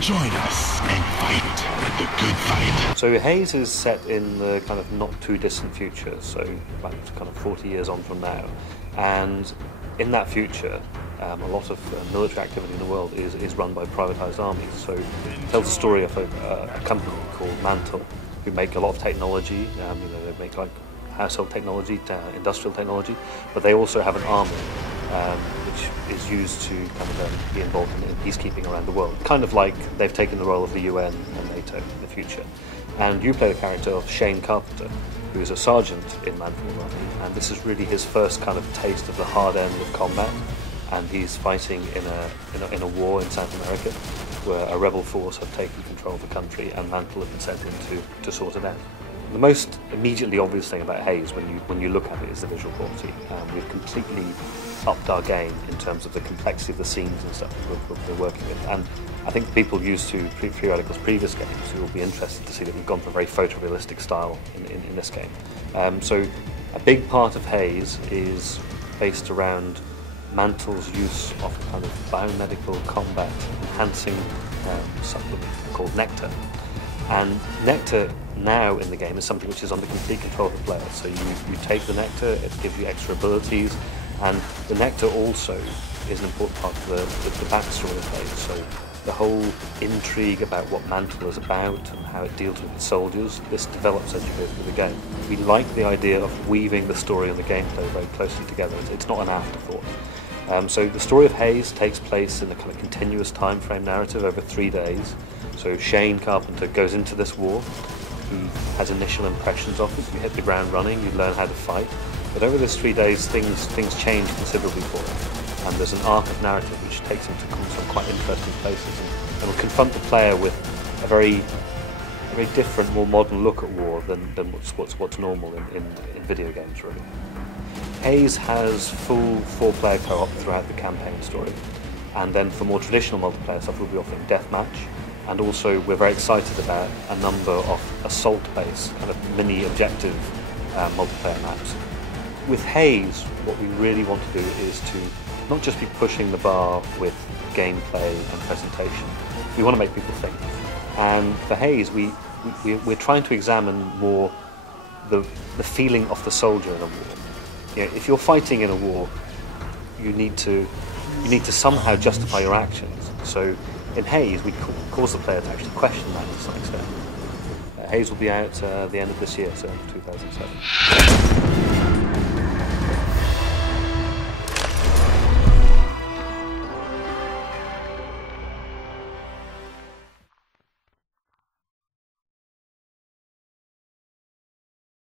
Join us and fight the good fight. So Haze is set in the kind of not too distant future, so about kind of 40 years on from now. And in that future, a lot of military activity in the world is run by privatized armies. So it tells the story of a company called Mantle, who make a lot of technology. They make like household technology, industrial technology, but they also have an army which is used to kind of be involved in peacekeeping around the world. Kind of like they've taken the role of the UN and NATO in the future. And you play the character of Shane Carpenter, who is a sergeant in Mantle's army, and this is really his first kind of taste of the hard end of combat. And he's fighting in a war in South America, where a rebel force have taken control of the country, and Mantle have been sent in to sort it out. The most immediately obvious thing about Haze, when you look at it, is the visual quality. We've completely upped our game in terms of the complexity of the scenes and stuff we're working with. And I think people used to Periodical's previous games who will be interested to see that we've gone for a very photorealistic style in this game. So a big part of Haze is based around Mantle's use of a kind of biomedical combat enhancing supplement called Nectar. And Nectar now in the game is something which is under complete control of the player. So you take the Nectar, it gives you extra abilities, and the Nectar also is an important part of the backstory of Haze. So the whole intrigue about what Mantle is about and how it deals with its soldiers, this develops as you go through the game. We like the idea of weaving the story and the gameplay very closely together. It's not an afterthought. So the story of Haze takes place in a kind of continuous time frame narrative over 3 days. So Shane Carpenter goes into this war, he has initial impressions of it, you hit the ground running, you learn how to fight, but over those 3 days things change considerably for him, and there's an arc of narrative which takes him to some quite interesting places and will confront the player with a very different, more modern look at war than what's normal in video games really. Haze has full 4-player co-op throughout the campaign story, and then for more traditional multiplayer stuff we'll be offering deathmatch, and also we're very excited about a number of assault-based kind of mini objective multiplayer maps. With Haze, what we really want to do is to not just be pushing the bar with gameplay and presentation, we want to make people think. And for Haze, we're trying to examine more the feeling of the soldier in a war. You know, if you're fighting in a war, you need to somehow justify your actions. So in Haze, we cause the player to actually question that to some extent. Haze will be out the end of this year, so 2007.